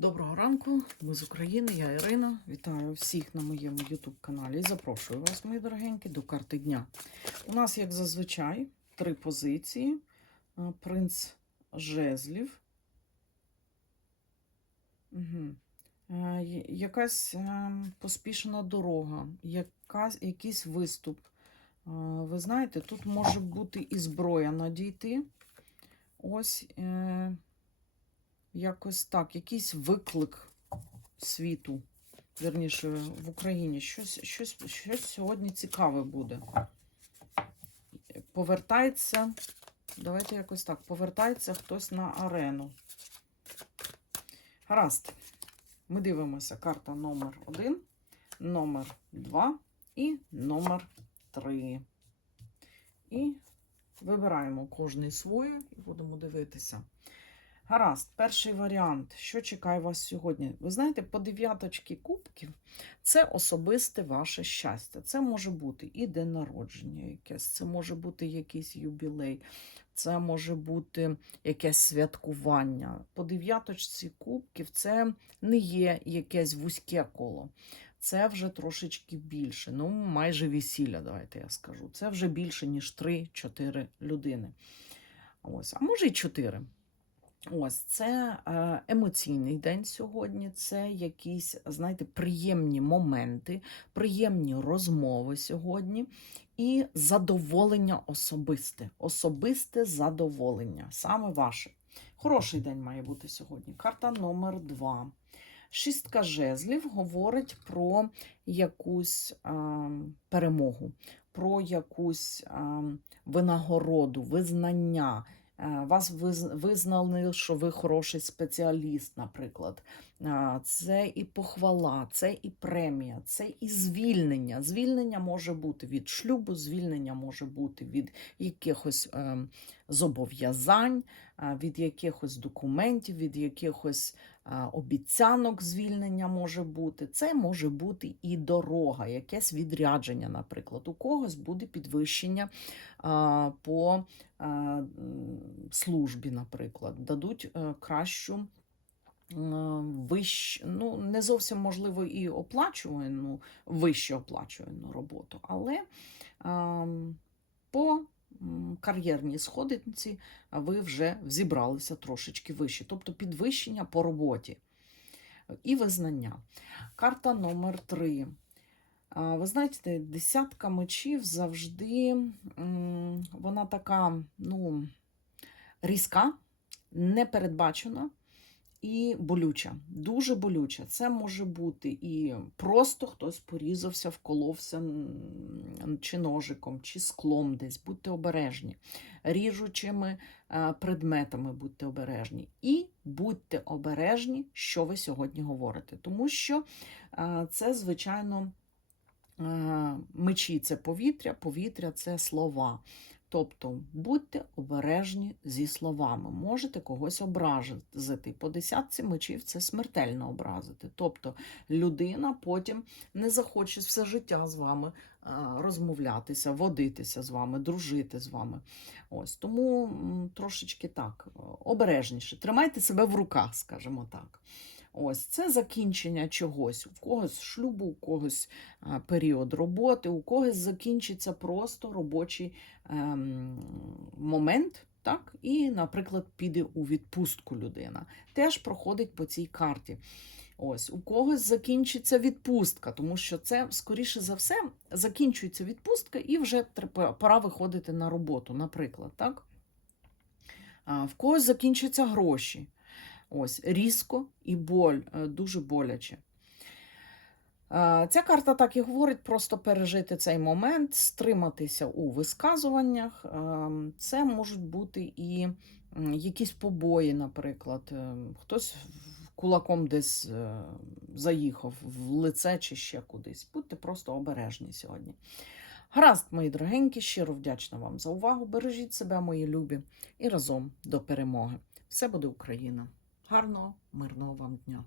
Доброго ранку, ми з України, я Ірина. Вітаю всіх на моєму YouTube каналі і запрошую вас, мої дорогенькі, до карти дня. У нас, як зазвичай, три позиції: Е, принц жезлів. Угу. Якась е, поспішена дорога, якась, якийсь виступ. Ви знаєте, тут може бути і зброя надійти. Ось. Якось так, якийсь виклик світу, вірніше, в Україні. Щось, щось, щось сьогодні цікаве буде. Повертається, давайте якось так, повертається хтось на арену. Гаразд. Ми дивимося карта номер 1, номер 2 і номер 3. І вибираємо кожний своє і будемо дивитися. Гаразд, перший варіант. Що чекає вас сьогодні? Ви знаєте, по дев'яточки кубків це особисте ваше щастя. Це може бути і день народження якесь, це може бути якийсь юбілей, це може бути якесь святкування. По дев'яточці кубків це не є якесь вузьке коло. Це вже трошечки більше. Ну, майже весілля, давайте я скажу. Це вже більше, ніж 3-4 людини. Ось, а може й 4. Ось це е, емоційний день сьогодні. Це якісь, знаєте, приємні моменти, приємні розмови сьогодні і задоволення особисте. Особисте задоволення. Саме ваше. Хороший день має бути сьогодні. Карта номер два. Шістка жезлів говорить про якусь е, перемогу, про якусь е, винагороду, визнання. Е, Вас виз- визнали, що ви хороший спеціаліст, наприклад. Це і похвала, це і премія, це і звільнення. Звільнення може бути від шлюбу, звільнення може бути від якихось е, зобов'язань, е, від якихось документів, від якихось обіцянок звільнення може бути. Це може бути і дорога, якесь відрядження, наприклад. У когось буде підвищення по службі, наприклад, дадуть е, кращу. Вищ, ну, не зовсім можливо і оплачувану, вище оплачувану роботу, але а, по кар'єрній сходинці ви вже зібралися трошечки вище, тобто підвищення по роботі і визнання. Карта номер 3. Ви знаєте, десятка мечів завжди вона така ну, різка, непередбачена і болюча. Дуже болюча. Це може бути і просто хтось порізався, вколовся чи ножиком, чи склом десь. Будьте обережні. Ріжучими е, предметами будьте обережні. І будьте обережні, що ви сьогодні говорите. Тому що е, це, звичайно. Е, Мечі це повітря, повітря це слова. Тобто будьте обережні зі словами. Можете когось образити. По десятці мечів це смертельно образити. Тобто людина потім не захоче все життя з вами розмовлятися, водитися з вами, дружити з вами. Ось Тому трошечки так обережніше. Тримайте себе в руках, скажімо так. Ось це закінчення чогось. У когось шлюбу, у когось період роботи, у когось закінчиться просто робочий ем, момент. Так? І, наприклад, піде у відпустку людина. Теж проходить по цій карті. Ось, у когось закінчиться відпустка, тому що це, скоріше за все, закінчується відпустка і вже пора виходити на роботу, наприклад. Так? В когось закінчаться гроші. Ось, різко і боль, е, дуже боляче. Е, Ця карта так і говорить, просто пережити цей момент, стриматися у висказуваннях. Е, Це можуть бути і якісь побої, наприклад. Хтось кулаком десь заїхав в лице чи ще кудись. Будьте просто обережні сьогодні. Гаразд, мої дорогенькі, щиро вдячна вам за увагу. Бережіть себе, мої любі, і разом до перемоги. Все буде Україна! Гарного, мирного вам дня!